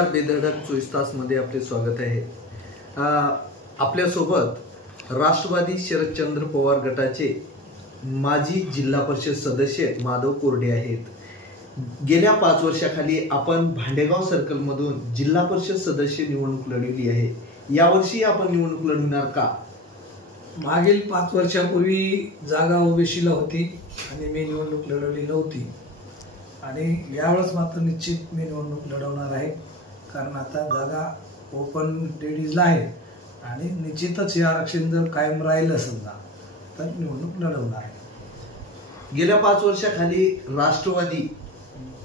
नमस्कार, बेधडक 24 तास मध्ये आपले स्वागत आहे। आपल्यासोबत राष्ट्रवादी शरदचंद्र पवार गटाचे माजी जिल्हा परिषद सदस्य माधव कोरडे आहेत। गेल्या 5 वर्षाखाली आपण भांडेगाव सर्कल मधून जिल्हा परिषद सदस्य निवडणूक लढवली आहे। यावर्षी आपण निवडणूक लढवणार का? मागील 5 वर्षापूर्वी जागा ओबीसीला होती आणि मी निवडणूक लढवली नव्हती आणि यावेळेस मात्र निश्चित मी निवडणूक लढवणार आहे, कारण आता जागा ओपन लेडीजला आहे आणि निश्चितच हे आरक्षण जर कायम राहिलं समजा तर निवडणूक लढवणार आहे। गेल्या 5 वर्षाखाली राष्ट्रवादी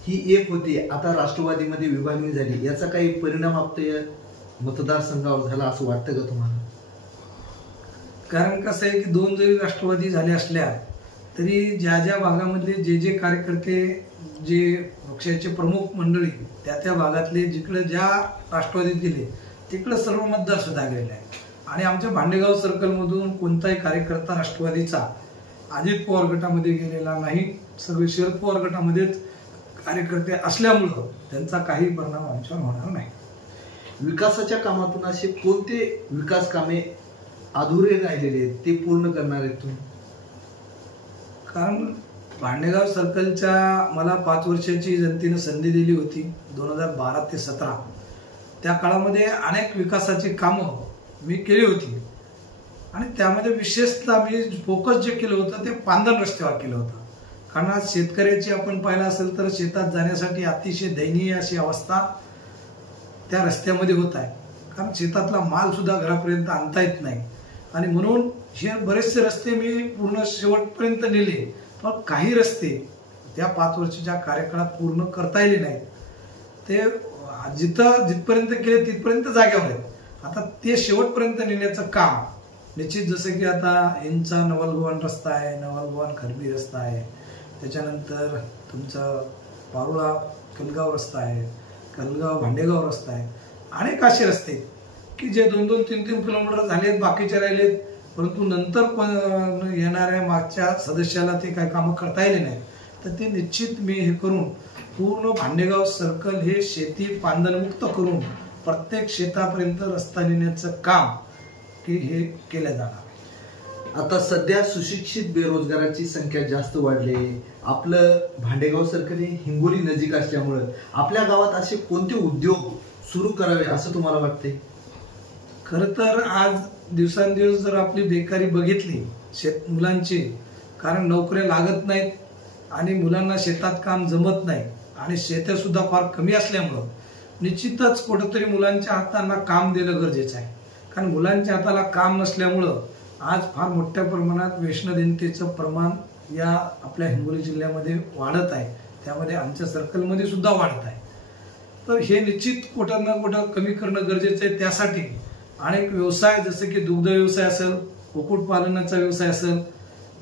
ही एक होती, आता राष्ट्रवादीमध्ये विभागणी झाली, याचा काही परिणाम आपल्या मतदारसंघावर झाला असं वाटतं का तुम्हाला? कारण कसं आहे की 2 जरी राष्ट्रवादी झाले असल्या तरी ज्या ज्या भागामधले जे कार्यकर्ते जे पक्षाचे प्रमुख मंडळी त्या भागातले जिकडे ज्या राष्ट्रवादीत गेले तिकडे सर्व मतदार सुद्धा गेलेले आहेत आणि आमच्या भांडेगाव सर्कल मधून कोणताही कार्यकर्ता राष्ट्रवादीचा अजित पवार गटामध्ये गेलेला नाही। सगळे शरद पवार गटामध्येच कार्यकर्ते असल्यामुळं त्यांचा काही परिणाम आमच्यावर होणार नाही। विकासाच्या कामातून असे कोणते विकास कामे अधुरे राहिलेले आहेत ते पूर्ण करणार आहेत तुम्ही? कारण भांडेगाव सर्कलच्या मला 5 वर्षाची जनतेने संधी दिली होती 2012 ते 17। त्या काळामध्ये अनेक विकासाची कामं मी केली होती आणि त्यामध्ये विशेषतः मी फोकस जे केलं होतं ते पांदन रस्त्यावर केलं होतं। कारण आज शेतकऱ्याची आपण पाहिलं असेल तर शेतात जाण्यासाठी अतिशय दयनीय अशी अवस्था त्या रस्त्यामध्ये होत आहे, कारण शेतातला माल सुद्धा घरापर्यंत आणता येत नाही आणि म्हणून हे बरेचसे रस्ते मी पूर्ण शेवटपर्यंत नेले, पण काही रस्ते त्या 5 वर्षाच्या कार्यकाळात पूर्ण करता आले नाहीत। ते जिथपर्यंत केले तिथपर्यंत जाग्यावर आहेत। आता ते शेवटपर्यंत नेण्याचं काम निश्चित, जसं की आता यांचा नवलभवन रस्ता आहे, नवलभवन खरबी रस्ता आहे, त्याच्यानंतर तुमचा पारोळा कलगाव रस्ता आहे, कलगाव भांडेगाव रस्ता आहे, अनेक असे रस्ते की जे 2-2, 3-3 किलोमीटर झालेत, बाकीचे राहिलेत, परंतु नंतर येणाऱ्या मागच्या सदस्याला ते काही कामं करता आले नाही, तर ते निश्चित मी हे करून पूर्ण भांडेगाव सर्कल हे शेती पांदनमुक्त करून प्रत्येक शेतापर्यंत रस्ता नेण्याचं काम की हे केलं जाणार। आता सध्या सुशिक्षित बेरोजगाराची संख्या जास्त वाढली। आपलं भांडेगाव सर्कल हे हिंगोली नजीक असल्यामुळे आपल्या गावात असे कोणते उद्योग सुरू करावे असं तुम्हाला वाटते? खरं तर आज दिवसांदिवस जर आपली बेकारी बघितली मुलांची, कारण नोकऱ्या लागत नाहीत आणि मुलांना शेतात काम जमत नाही आणि शेत्या सुद्धा फार कमी असल्यामुळं निश्चितच कुठंतरी मुलांच्या हातांना काम देणं गरजेचं आहे। कारण मुलांच्या हाताला काम नसल्यामुळं आज फार मोठ्या प्रमाणात व्यसनदेनतेचं प्रमाण या आपल्या हिंगोली जिल्ह्यामध्ये वाढत आहे, त्यामध्ये आमच्या सर्कलमध्ये सुद्धा वाढत आहे। तर हे निश्चित कुठं ना कुठं कमी करणं गरजेचं आहे। त्यासाठी अनेक व्यवसाय जसे की दुग्ध व्यवसाय असेल, कुक्कुटपालनाचा व्यवसाय असेल,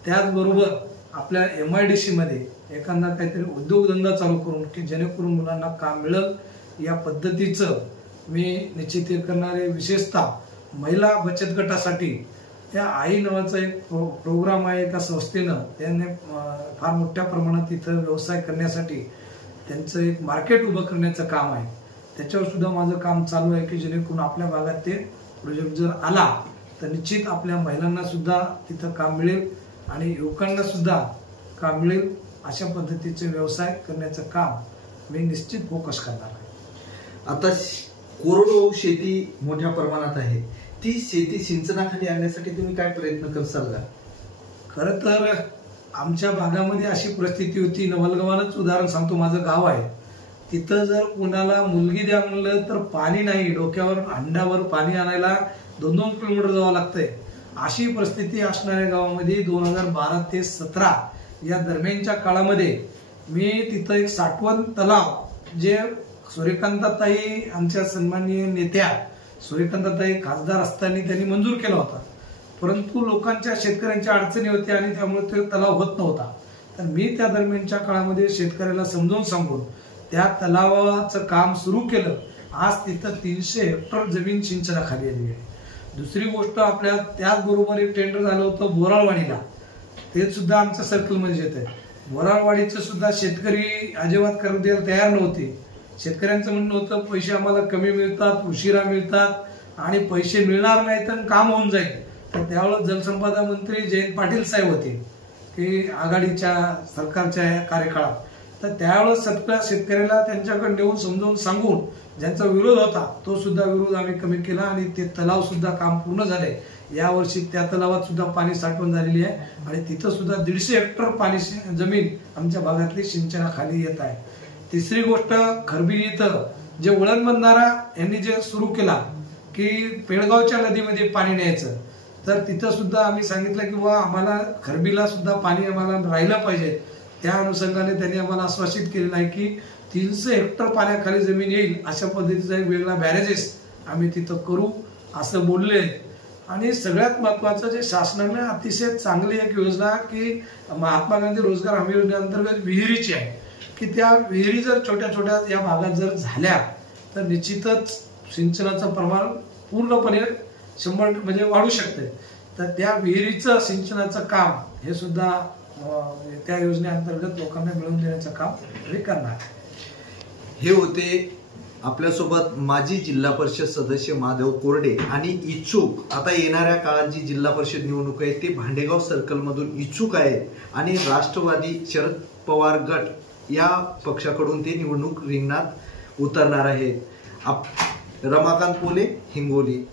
त्याचबरोबर आपल्या MIDC मध्ये एखादा काहीतरी उद्योगधंदा चालू करून की जेणेकरून मुलांना काम मिळेल या पद्धतीचं मी निश्चित करणार आहे। विशेषतः महिला बचत गटासाठी या आई नावाचा एक प्रोग्राम आहे एका संस्थेनं, त्यांनी फार मोठ्या प्रमाणात इथं व्यवसाय करण्यासाठी त्यांचं एक मार्केट उभं करण्याचं काम आहे, त्याच्यावर सुद्धा माझं काम चालू आहे की जेणेकरून आपल्या भागात ते प्रोजेक्ट जर आला तर निश्चित आपल्या महिलांना सुद्धा तिथं काम मिळेल आणि युवकांना सुद्धा काम मिळेल। अशा पद्धतीचे व्यवसाय करण्याचं काम मी निश्चित फोकस करणार आहे। आता कोरडवाहू शेती मोठ्या प्रमाणात आहे, ती शेती सिंचनाखाली आणण्यासाठी तुम्ही काय प्रयत्न करसाल का? खरं तर आमच्या भागामध्ये अशी परिस्थिती होती, नवलगावानंच उदाहरण सांगतो, माझं गाव आहे, तिथं जर कोणाला मुलगी द्या म्हणलं तर पाणी नाही, डोक्यावर अंडावर पाणी आणायला 2-2 किलोमीटर जावं लागतंय। अशी परिस्थिती असणाऱ्या गावामध्ये 2012 ते 17 या दरम्यानच्या काळामध्ये मी तिथं एक साठवण तलाव जे सूर्यकांताताई आमच्या सन्माननीय नेत्या सूर्यकांताताई खासदार असताना त्यांनी मंजूर केला होता, परंतु लोकांच्या शेतकऱ्यांच्या अडचणी होत्या आणि त्यामुळे तो तलाव होत नव्हता। तर मी त्या दरम्यानच्या काळामध्ये शेतकऱ्याला समजावून सांगून त्या तलावाचं काम सुरू केलं। आज तिथं 300 हेक्टर जमीन सिंचनाखाली आली आहे। दुसरी गोष्ट, आपल्या त्याचबरोबर एक टेंडर झालं होतं बोराळवाडीला, ते सुद्धा आमच्या सर्कलमध्ये येत आहे। बोराळवाडीचं सुद्धा शेतकरी अजिबात करू द्यायला तयार नव्हते, शेतकऱ्यांचं म्हणणं होतं पैसे आम्हाला कमी मिळतात, उशिरा मिळतात आणि पैसे मिळणार नाही तर काम होऊन जाईल. तर त्यावेळेस जलसंपदा मंत्री जयंत पाटील साहेब होते की आघाडीच्या सरकारच्या कार्यकाळात. तर त्यावेळेस सगळ्या शेतकऱ्याला त्यांच्याकडे नेऊन समजावून सांगून ज्यांचा विरोध होता तो सुद्धा विरोध आम्ही कमी केला आणि ते तलाव सुद्धा काम पूर्ण झाले. यावर्षी त्या तलावात सुद्धा पाणी साठवण झालेली आहे आणि तिथं सुद्धा 150 हेक्टर पाणी जमीन आमच्या भागातली सिंचनाखाली येत आहे. तिसरी गोष्ट, खरबी इथं जे वळण बंधारा यांनी जे सुरू केला की पेडगावच्या नदीमध्ये पाणी न्यायचं, तर तिथं सुद्धा आम्ही सांगितलं की बा आम्हाला खरबीला सुद्धा पाणी आम्हाला राहिलं पाहिजे. त्या अनुषंगाने त्यांनी आम्हाला आश्वासित केलेलं आहे की 300 हेक्टर पाण्याखाली जमीन येईल अशा पद्धतीचा एक वेगळा बॅरेजेस आम्ही तिथं करू असं बोलले. आणि सगळ्यात महत्वाचं जे शासनाने अतिशय चांगली एक योजना की महात्मा गांधी रोजगार हमी योजनेअंतर्गत विहिरीची आहे की त्या विहिरी जर छोट्या छोट्या या भागात जर झाल्या तर निश्चितच सिंचनाचं प्रमाण पूर्णपणे 100 म्हणजे वाढू शकते. तर त्या विहिरीचं सिंचनाचं काम हे सुद्धा त्या योजनेअंतर्गत लोकांना मिळवून देण्याचं काम हे करणार. हे होते आपल्यासोबत माजी जिल्हा परिषद सदस्य महादेव कोरडे. आणि इच्छुक आता येणाऱ्या काळात जी जिल्हा परिषद निवडणूक आहे ते भांडेगाव सर्कल मधून इच्छुक आहेत आणि राष्ट्रवादी शरद पवार गट या पक्षाकडून ते निवडणूक रिंगणात उतरणार आहेत. रमाकांत पोले, हिंगोली.